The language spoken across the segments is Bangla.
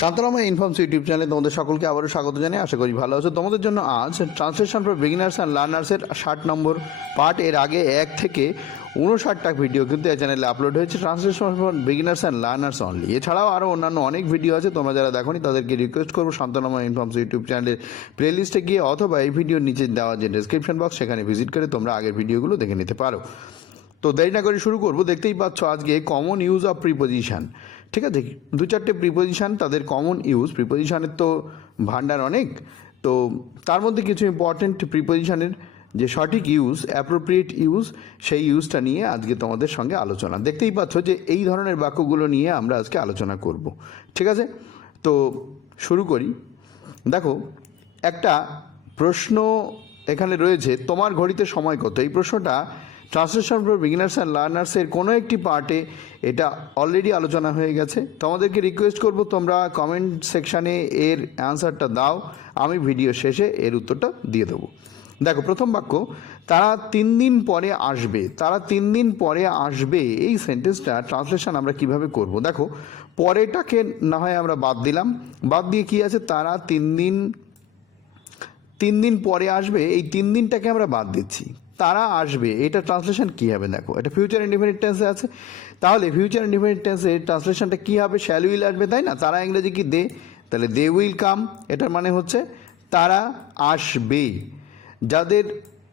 শান্তনাময় ইনফর্মস ইউটিউব চ্যানেলে তোমাদের সকলকে আবারও স্বাগত জানাই। আশা করি ভালো আছো। তোমাদের জন্য আজ ট্রান্সলেশন ফর বিগিনার্স অ্যান্ড লার্নার্সের 60 নম্বর পার্ট। এর আগে 1 থেকে 59টা ভিডিও কিন্তু এই চ্যানেলে আপলোড হয়েছে, translation for beginners and learners only. এছাড়াও আরও অন্যান্য অনেক ভিডিও আছে, তোমরা যারা দেখোনি তাদেরকে রিকোয়েস্ট করবো শান্তনাময় ইনফর্মস ইউটিউব চ্যানেলের প্লেলিস্টে গিয়ে অথবা এই ভিডিওর নিচে দেওয়া যে ডেসক্রিপশন বক্স সেখানে ভিজিট করে তোমরা আগের ভিডিওগুলো দেখে নিতে পারো। তো দেরি না করে শুরু করবো। দেখতেই পাচ্ছ আজকে কমন ইউজ অফ প্রিপোজিশন। ঠিক আছে, 2-4টে প্রিপোজিশন, তাদের কমন ইউজ। প্রিপোজিশনের তো ভান্ডার অনেক, তো তার মধ্যে কিছু ইম্পর্টেন্ট প্রিপোজিশনের যে সঠিক ইউজ, অ্যাপ্রোপ্রিয়েট ইউজ, সেই ইউজটা নিয়ে আজকে তোমাদের সঙ্গে আলোচনা। দেখতেই পাচ্ছ যে এই ধরনের বাক্যগুলো নিয়ে আমরা আজকে আলোচনা করব। ঠিক আছে, তো শুরু করি। দেখো, একটা প্রশ্ন এখানে রয়েছে, তোমার ঘড়িতে সময় কত? এই প্রশ্নটা ট্রান্সলেশন ফর বিগিনার্স অ্যান্ড লার্নার্সের কোনো একটি পার্টে এটা অলরেডি আলোচনা হয়ে গেছে। তোমাদেরকে রিকোয়েস্ট করব তোমরা কমেন্ট সেকশানে এর অ্যান্সারটা দাও, আমি ভিডিও শেষে এর উত্তরটা দিয়ে দেবো। দেখো, প্রথম বাক্য, তারা 3 দিন পরে আসবে। তারা 3 দিন পরে আসবে, এই সেন্টেন্সটা ট্রান্সলেশন আমরা কিভাবে করব? দেখো, পরেটাকে না হয় আমরা বাদ দিলাম, বাদ দিয়ে কি আছে, তারা 3 দিন পরে আসবে, এই 3 দিনটাকে আমরা বাদ দিচ্ছি। তারা আসবে, এটা ট্রান্সলেশন কী হবে? দেখো, এটা ফিউচার ইনডিফিনিট টেন্সে আছে, তাহলে ফিউচার ইনডিফিনিট টেন্সের ট্রান্সলেশনটা কী হবে? শ্যাল উইল আসবে, তাই না? তারা ইংরেজি কি? দে, তাহলে দে উইল কাম, এটার মানে হচ্ছে তারা আসবে। যাদের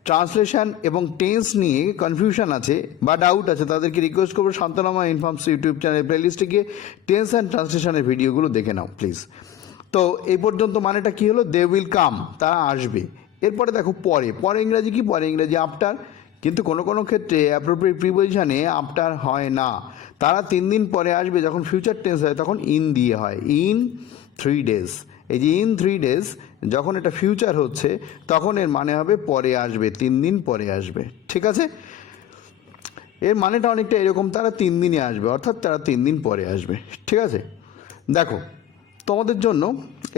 ট্রান্সলেশন এবং টেন্স নিয়ে কনফিউশন আছে বা ডাউট আছে তাদেরকে রিকোয়েস্ট করবো শান্তনাময় ইনফর্মস ইউটিউব চ্যানেল প্লেলিস্টে গিয়ে টেন্স অ্যান্ড ট্রান্সলেশনের ভিডিওগুলো দেখে নাও প্লিজ। তো এই পর্যন্ত মানেটা কী হলো? দে উইল কাম, তারা আসবে। এরপরে দেখো, পরে ইংরাজি কি? পরে ইংরাজি আফটার, কিন্তু কোনো কোনো ক্ষেত্রে অ্যাপ্রোপ্রিয়েট প্রিপোজিশনে আফটার হয় না। তারা 3 দিন পরে আসবে, যখন ফিউচার টেন্স হয় তখন ইন দিয়ে হয়, ইন 3 days। এই যে ইন 3 days, যখন এটা ফিউচার হচ্ছে তখন এর মানে হবে পরে আসবে, 3 দিন পরে আসবে। ঠিক আছে, এর মানেটা অনেকটা এরকম, তারা 3 দিনে আসবে, অর্থাৎ তারা 3 দিন পরে আসবে। ঠিক আছে, দেখো তোমাদের জন্য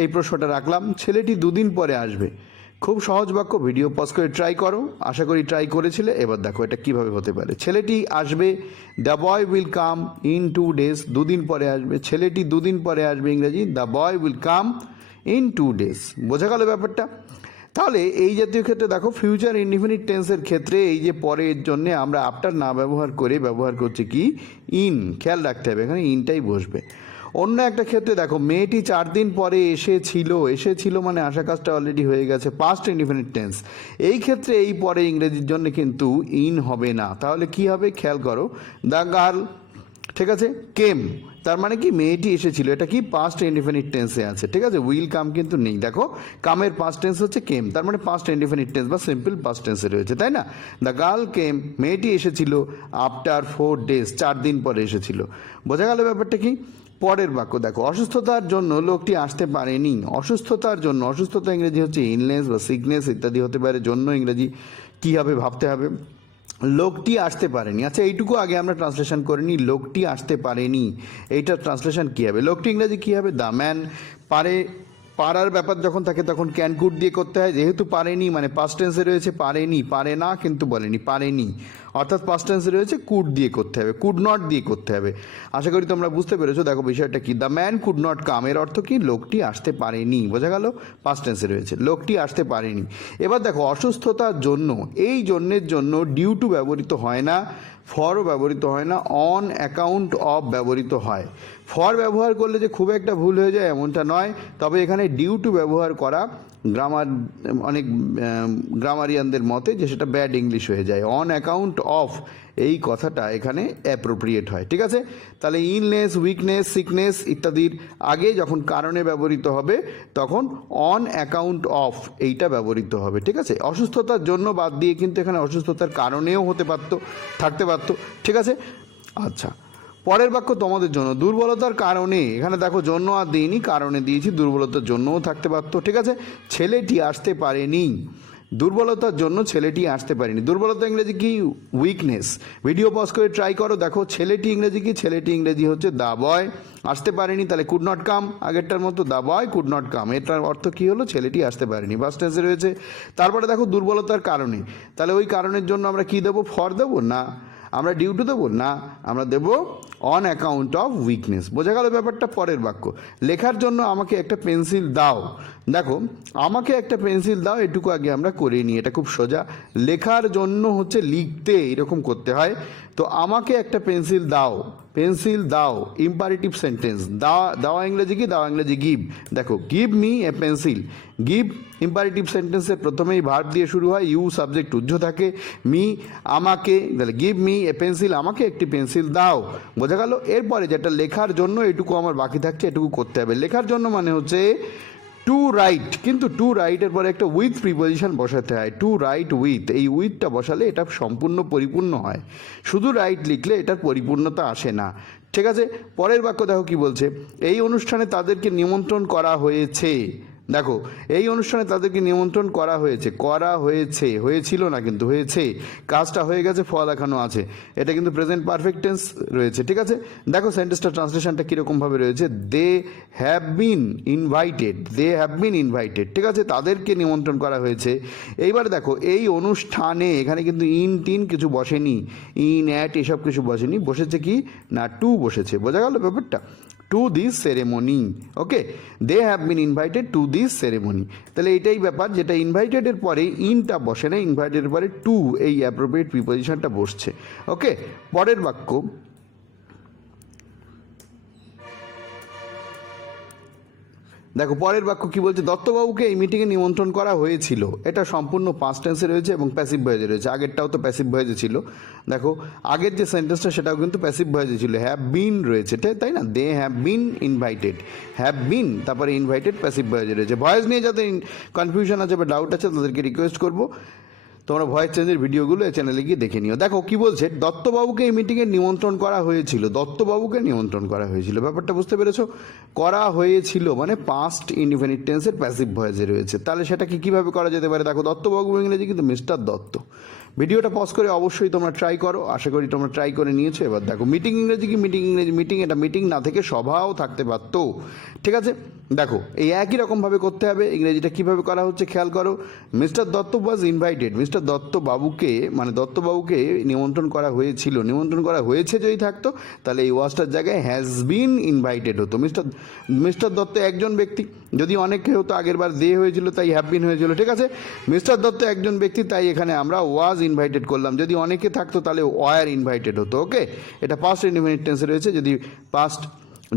এই প্রশ্নটা রাখলাম, ছেলেটি 2 দিন পরে আসবে। খুব সহজ বাক্য, ভিডিও পজ করে ট্রাই করো, আশা করি ট্রাই করেছিলে। এবার দেখো এটা কিভাবে হতে পারে। ছেলেটি আসবে, the boy will come in 2 days, 2 দিন পরে আসবে। ছেলেটি 2 দিন পরে আসবে, ইংরেজি the boy will come in 2 days। বোঝা গেল ব্যাপারটা? তাহলে এই জাতীয় ক্ষেত্রে দেখো, ফিউচার ইনডিফিনিট টেন্সের ক্ষেত্রে এই যে পরের জন্যে আমরা আফটার না ব্যবহার করে ব্যবহার করছি কি? ইন। খেয়াল রাখতে হবে, এখানে ইনটাই বসবে। অন্য একটা ক্ষেত্রে দেখো, মেয়েটি 4 দিন পরে এসেছিল মানে আশা কাজটা অলরেডি হয়ে গেছে, পাস্ট ইনডিফিনিট টেন্স। এই ক্ষেত্রে এই পরে ইংরেজির জন্য কিন্তু ইন হবে না, তাহলে কি হবে? খেয়াল করো, দ্য গার্ল, ঠিক আছে, কেম, তার মানে কি? মেয়েটি এসেছিল, এটা কি? পাস্ট ইনডিফিনিট টেন্সে আছে। ঠিক আছে, উইল কাম কিন্তু নেই। দেখো, কামের পাস্ট টেন্স হচ্ছে কেম, তার মানে পাস্ট ইনডিফিনিট টেন্স বা সিম্পল পাস্ট টেন্সে রয়েছে, তাই না? দ্য গার্ল কেম, মেয়েটি এসেছিল আফটার 4 days, 4 দিন পরে এসেছিল। বোঝা গেল ব্যাপারটা কি? পরের বাক্য দেখো, অসুস্থতার জন্য লোকটি আসতে পারেনি। অসুস্থতার জন্য, অসুস্থতা ইংরেজি হচ্ছে ইলনেস বা সিকনেস ইত্যাদি হতে পারে, জন্য ইংরেজি কী হবে ভাবতে হবে। লোকটি আসতে পারেনি, আচ্ছা এইটুকু আগে আমরা ট্রান্সলেশন করে নিই, লোকটি আসতে পারেনি, এইটার ট্রান্সলেশন কী হবে? লোকটি ইংরেজি কী হবে? The man. পারার ব্যাপার যখন থাকে তখন ক্যান কুড দিয়ে করতে হয়, যেহেতু পারেনি মানে পাস্ট টেন্সে রয়েছে, পারেনি, পারে না কিন্তু বলেনি, পারেনি, অর্থাৎ পাস্ট টেন্সে রয়েছে, কুড দিয়ে করতে হবে, কুড নট দিয়ে করতে হবে। আশা করি তোমরা বুঝতে পেরেছো। দেখো বিষয়টা কি, the man could not come, এর অর্থ কি? লোকটি আসতে পারেনি। বোঝা গেল? পাস্ট টেন্সে রয়েছে, লোকটি আসতে পারেনি। এবার দেখো, অসুস্থতার জন্য, এই জন্যের জন্য ডিউ টু ব্যবহৃত হয় না, ফরও ব্যবহৃত হয় না, অন অ্যাকাউন্ট অফ ব্যবহৃত হয়। ফর ব্যবহার করলে যে খুব একটা ভুল হয়ে যায় এমনটা নয়, তবে এখানে ডিউ টু ব্যবহার করা অনেক গ্রামারিয়ানদের মতে যে সেটা ব্যাড ইংলিশ হয়ে যায়। অন অ্যাকাউন্ট অফ, এই কথাটা এখানে অ্যাপ্রোপ্রিয়েট হয়। ঠিক আছে, তাহলে ইলনেস, উইকনেস, সিকনেস ইত্যাদির আগে যখন কারণে ব্যবহৃত হবে তখন অন অ্যাকাউন্ট অফ এইটা ব্যবহৃত হবে। ঠিক আছে, অসুস্থতার জন্য বাদ দিয়ে কিন্তু এখানে অসুস্থতার কারণেও থাকতে পারতো। ঠিক আছে, আচ্ছা পরের বাক্য তোমাদের জন্য, দুর্বলতার কারণে, এখানে দেখো জন্য আর দিইনি, কারণে দিয়েছি, দুর্বলতার জন্যও থাকতে পারতো। ঠিক আছে, ছেলেটি আসতে পারেনি, দুর্বলতার জন্য ছেলেটি আসতে পারেনি। দুর্বলতা ইংরেজি কি? উইকনেস। ভিডিও পজ করে ট্রাই করো, দেখো ছেলেটি ইংরেজি কি? ছেলেটি ইংরেজি হচ্ছে দ্য বয়। আসতে পারেনি তাহলে কুড নট কাম, আগেরটার মতো the boy could not come, এটার অর্থ কী হলো? ছেলেটি আসতে পারেনি, পাস্ট টেন্সে রয়েছে। তারপরে দেখো দুর্বলতার কারণে, তাহলে ওই কারণের জন্য আমরা কি দেবো? ফর দেবো না, আমরা ডিউ টু দেবো না, আমরা দেবো অন অ্যাকাউন্ট অফ উইকনেস। বোঝা গেল ব্যাপারটা? পরের বাক্য, লেখার জন্য আমাকে একটা পেন্সিল দাও। দেখো, আমাকে একটা পেন্সিল দাও, এটুকু আগে আমরা করে নিই, এটা খুব সোজা। লেখার জন্য হচ্ছে লিখতে এরকম করতে হয়, তো আমাকে একটা পেন্সিল দাও, পেন্সিল দাও, ইম্পারেটিভ সেন্টেন্স। দাও ইংরেজি কি? দাও ইংরেজি গিভ। দেখো, give me a pencil, give imperative সেন্টেন্সের প্রথমেই ভার্ব দিয়ে শুরু হয়, ইউ সাবজেক্ট উজ্জ্ব থাকে, মি আমাকে, তাহলে গিভ মি এ পেন্সিল, আমাকে একটি পেন্সিল দাও। বোঝা গেল? এরপরে যেটা লেখার জন্য, এটুকু আমার বাকি থাকছে, এটুকু করতে হবে। লেখার জন্য মানে হচ্ছে টু রাইট, কিন্তু টু রাইটের পরে একটা উইথ প্রিপোজিশন বসাতে হয়, টু রাইট উইথ। এই উইথটা বসালে এটা সম্পূর্ণ পরিপূর্ণ হয়, শুধু রাইট লিখলে এটার পরিপূর্ণতা আসে না। ঠিক আছে, পরের বাক্য দেখো কি বলছে, এই অনুষ্ঠানে তাদেরকে নিমন্ত্রণ করা হয়েছে। দেখো, এই অনুষ্ঠানে তাদেরকে নিমন্ত্রণ করা হয়েছে, হয়েছিল না কিন্তু হয়েছে, কাজটা হয়ে গেছে, ফল এখনো আছে, এটা কিন্তু প্রেজেন্ট পারফেক্ট টেন্স রয়েছে। ঠিক আছে, দেখো সেন্টেন্সটা ট্রান্সলেশনটা কীরকমভাবে রয়েছে, দে হ্যাভ বিন ইনভাইটেড। ঠিক আছে, তাদেরকে নিমন্ত্রণ করা হয়েছে। এইবারে দেখো, এই অনুষ্ঠানে, এখানে কিন্তু ইন টিন কিছু বসেনি, ইন অ্যাট এসব কিছু বসেনি, বসেছে কি না টু বসেছে। বোঝা গেল ব্যাপারটা? To this ceremony. Okay, they have been invited to this ceremony. তাহলে এটাই ব্যাপার, যেটা ইনভাইটেডের পরে ইনটা বসে না, ইনভাইটেডের পরে টু, এই অ্যাপ্রোপ্রিয়েট প্রিপোজিশনটা বসছে। ওকে, পরের বাক্য, দেখো পরের বাক্য কি বলছে, দত্তবাবুকে এই মিটিংয়ে নিমন্ত্রণ করা হয়েছিল। এটা সম্পূর্ণ পাস্ট টেন্সে রয়েছে এবং প্যাসিভ ভয়েসে রয়েছে, আগেরটাও তো প্যাসিভ ভয়েসে ছিল। দেখো, আগের যে সেন্টেন্সটা সেটাও কিন্তু প্যাসিভ ভয়েসে ছিল, হ্যাভ বিন রয়েছে, তাই না? They have been invited, have been, তারপরে ইনভাইটেড প্যাসিভ ভয়েসে রয়েছে। ভয়েস নিয়ে যাদের কনফিউশন আছে বা ডাউট আছে তাদেরকে রিকোয়েস্ট করবো তোমরা ভয়েস চেঞ্জের ভিডিওগুলো এই চ্যানেলে গিয়ে দেখে নিও। দেখো কি বলছে, দত্তবাবুকে এই মিটিংয়ে নিমন্ত্রণ করা হয়েছিল, দত্তবাবুকে নিমন্ত্রণ করা হয়েছিল। ব্যাপারটা বুঝতে পেরেছো? করা হয়েছিল মানে পাস্ট ইনডিফিনিট টেন্সের প্যাসিভ ভয়েসে রয়েছে। তাহলে সেটাকে কীভাবে করা যেতে পারে? দেখো, দত্তবাবু ইংরেজি কিন্তু মিস্টার দত্ত। ভিডিওটা পজ করে অবশ্যই তোমরা ট্রাই করো, আশা করি তোমরা ট্রাই করে নিয়েছো। এবার দেখো, মিটিং ইংরেজি কি? মিটিং, এটা মিটিং না থেকে সভাও থাকতে পারতো। ঠিক আছে, দেখো এই একই রকমভাবে করতে হবে। ইংরেজিটা কীভাবে করা হচ্ছে খেয়াল করো, mister Datta was invited, mister দত্তবাবুকে মানে দত্তবাবুকে নিমন্ত্রণ করা হয়েছিল, নিমন্ত্রণ করা হয়েছে যদি থাকতো তাহলে এই ওয়াজটার জায়গায় হ্যাজ বিন ইনভাইটেড হতো। মিস্টার দত্ত একজন ব্যক্তি, যদি অনেকে হতো আগের বার দে হয়েছিল তাই হ্যাভ বিন হয়েছিল। ঠিক আছে, মিস্টার দত্ত একজন ব্যক্তি, তাই এখানে আমরা ওয়াজ ইনভাইটেড করলাম। যদি অনেকে থাকতো তাহলে ওয়ার ইনভাইটেড হতো। ওকে, এটা পাস্ট ইনডিফিনিট টেন্সে রয়েছে।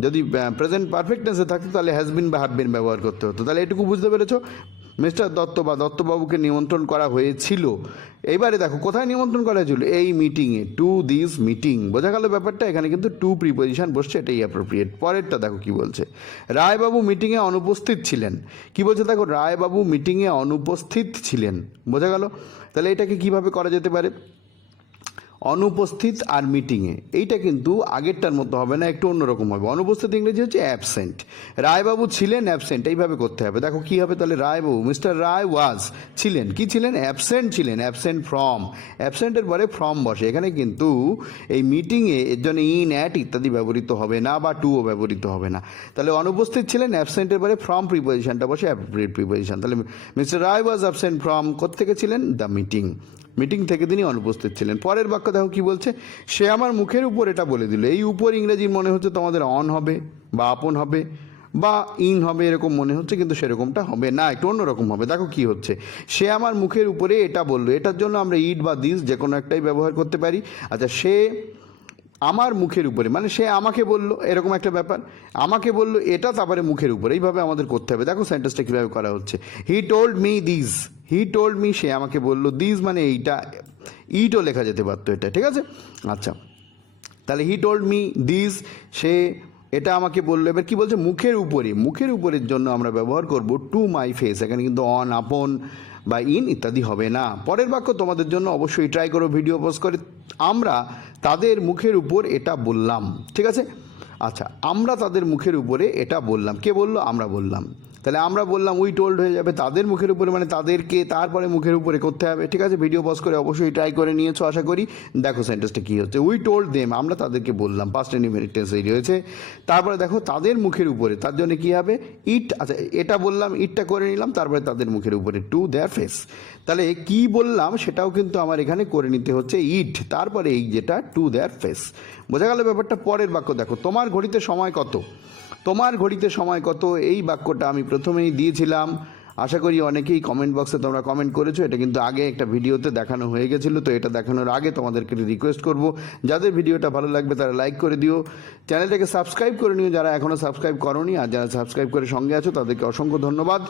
যদি প্রেজেন্ট পারফেক্ট টেন্সে থাকতো তাহলে হ্যাজ বিন বা হ্যাভ বিন ব্যবহার করতে হতো। তাহলে এটুকু বুঝতে পেরেছো? মিস্টার দত্ত বা দত্তবাবুকে নিমন্ত্রণ করা হয়েছিল। এইবারে দেখো, কোথায় নিমন্ত্রণ করা হয়েছিল? এই মিটিংয়ে, টু দিস মিটিং। বোঝা গেল ব্যাপারটা? এখানে কিন্তু টু প্রিপোজিশন বসছে, এটাই অ্যাপ্রোপ্রিয়েট। পরেরটা দেখো কি বলছে, রায়বাবু মিটিংয়ে অনুপস্থিত ছিলেন। কি বলছে দেখো, রায়বাবু মিটিংয়ে অনুপস্থিত ছিলেন। বোঝা গেল? তাহলে এটাকে কিভাবে করা যেতে পারে? অনুপস্থিত আর মিটিংয়ে, এইটা কিন্তু আগেরটার মতো হবে না, একটু অন্যরকম হবে। অনুপস্থিত ইংরেজি হচ্ছে অ্যাবসেন্ট, রায়বাবু ছিলেন অ্যাবসেন্ট, এইভাবে করতে হবে। দেখো কী হবে তাহলে, রায়বাবু মিস্টার রায় ওয়াজ ছিলেন, কি ছিলেন? অ্যাবসেন্ট ছিলেন, অ্যাবসেন্ট ফ্রম, অ্যাবসেন্টের পরে ফ্রম বসে। এখানে কিন্তু এই মিটিংয়ে এর জন্য ইন অ্যাট ইত্যাদি ব্যবহৃত হবে না বা টুও ব্যবহৃত হবে না। তাহলে অনুপস্থিত ছিলেন, অ্যাবসেন্টের পরে ফ্রম প্রিপোজিশনটা বসে, অ্যাপ্রোপ্রিয়েট প্রিপোজিশন। তাহলে mister Roy was absent from কোত্থেকে ছিলেন? দ্য মিটিং থেকে তিনি অনুপস্থিত ছিলেন। পরের বাক্য দেখো কি বলছে, সে আমার মুখের উপর এটা বলে দিল। এই উপর ইংরেজি মনে হচ্ছে তোমাদের অন হবে বা আপন হবে বা ইন হবে, এরকম মনে হচ্ছে, কিন্তু সেরকমটা হবে না, একটু অন্যরকম হবে। দেখো কি হচ্ছে, সে আমার মুখের উপরে এটা বললো। এটার জন্য আমরা ইট বা দিস যে কোনো একটাই ব্যবহার করতে পারি। আচ্ছা, সে আমার মুখের উপরে মানে সে আমাকে বললো, এরকম একটা ব্যাপার। আমাকে বললো এটা, তারপরে মুখের উপরে, এইভাবে আমাদের করতে হবে। দেখো সেন্টেন্সটা কীভাবে করা হচ্ছে, he told me this, he told me, সে আমাকে বললো, দিস মানে এইটা, ইটও লেখা যেতে পারতো এটা। ঠিক আছে, আচ্ছা, তাহলে হি টোল্ড মি দিস, সে এটা আমাকে বললো। এবার কি বলছে, মুখের উপরে, মুখের উপরের জন্য আমরা ব্যবহার করব টু মাই ফেস। এখানে কিন্তু অন, আপন বা ইন ইত্যাদি হবে না। পরের বাক্য তোমাদের জন্য অবশ্যই ট্রাই করো ভিডিও পজ করে, আমরা তাদের মুখের উপর এটা বললাম। ঠিক আছে, আচ্ছা, আমরা তাদের মুখের উপরে এটা বললাম। কে বললো? আমরা বললাম। তাহলে আমরা বললাম উই টোল্ড হয়ে যাবে তাদের মুখের উপরে, মানে তাদেরকে তারপরে মুখের উপরে করতে হবে। ঠিক আছে, ভিডিও পজ করে অবশ্যই ট্রাই করে নিয়েছো আশা করি। দেখো সেন্টেন্সটা কী হচ্ছে, উই টোল্ড দেম, আমরা তাদেরকে বললাম, পাস্ট ইনডেফিনিট টেন্স এই রয়েছে। তারপরে দেখো তাদের মুখের উপরে, তার জন্য কী হবে ইট, আচ্ছা এটা বললাম, ইটটা করে নিলাম, তারপরে তাদের মুখের উপরে টু দেয়ার ফেস। তাহলে কি বললাম সেটাও কিন্তু আমার এখানে করে নিতে হচ্ছে ইট, তারপরে এই যেটা টু দেয়ার ফেস। বোঝা গেল ব্যাপারটা। পরের বাক্য দেখো, তোমার ঘড়িতে সময় কত, তোমার ঘড়িতে সময় কত, এই বাক্যটা আমি প্রথমেই দিয়েছিলাম। আশা করি অনেকেই কমেন্ট বক্সে তোমরা কমেন্ট করেছো। এটা কিন্তু আগে একটা ভিডিওতে দেখানো হয়ে গেছিলো, তো এটা দেখানোর আগে তোমাদেরকে রিকোয়েস্ট করব, যাদের ভিডিওটা ভালো লাগবে তারা লাইক করে দিও, চ্যানেলটাকে সাবস্ক্রাইব করে নিও যারা এখনও সাবস্ক্রাইব করোনি, আর যারা সাবস্ক্রাইব করে সঙ্গে আছো তাদেরকে অসংখ্য ধন্যবাদ।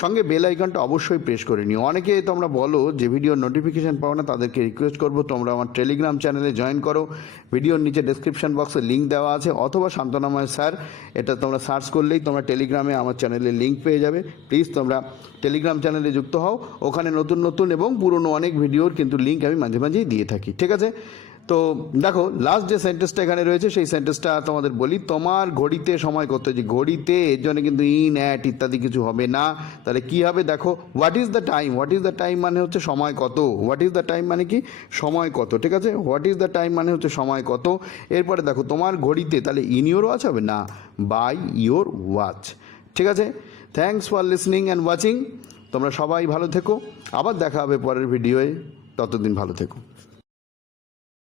সঙ্গে বেল আইকনটা অবশ্যই প্রেস করে নিও। অনেকে তোমরা বলো যে ভিডিওর নোটিফিকেশান পাও না, তাদেরকে রিকোয়েস্ট করবো তোমরা আমার টেলিগ্রাম চ্যানেলে জয়েন করো। ভিডিওর নিচে ডেসক্রিপশন বক্সে লিঙ্ক দেওয়া আছে, অথবা শান্তনাময় স্যার এটা তোমরা সার্চ করলেই তোমরা টেলিগ্রামে আমার চ্যানেলের লিঙ্ক পেয়ে যাবে। প্লিজ তোমরা টেলিগ্রাম চ্যানেলে যুক্ত হও, ওখানে নতুন নতুন এবং পুরনো অনেক ভিডিওর কিন্তু লিঙ্ক আমি মাঝে মাঝেই দিয়ে থাকি। ঠিক আছে, তো দেখো লাস্ট যে সেন্টেন্সটা এখানে রয়েছে সেই সেন্টেন্সটা তোমাদের বলি, তোমার ঘড়িতে সময় কত, যে ঘড়িতে এর জন্য কিন্তু ইন অ্যাট ইত্যাদি কিছু হবে না। তাহলে কি হবে দেখো, what is the time, what is the time মানে হচ্ছে সময় কত, হোয়াট ইজ দ্য টাইম মানে কি সময় কত। ঠিক আছে, হোয়াট ইজ দ্য টাইম মানে হচ্ছে সময় কত। এরপরে দেখো তোমার ঘড়িতে, তাহলে ইন ইউর ওয়াচ হবে না, বাই ইউর ওয়াচ। ঠিক আছে, thanks for listening and watching. তোমরা সবাই ভালো থেকো, আবার দেখা হবে পরের ভিডিওয়ে, ততদিন ভালো থেকো।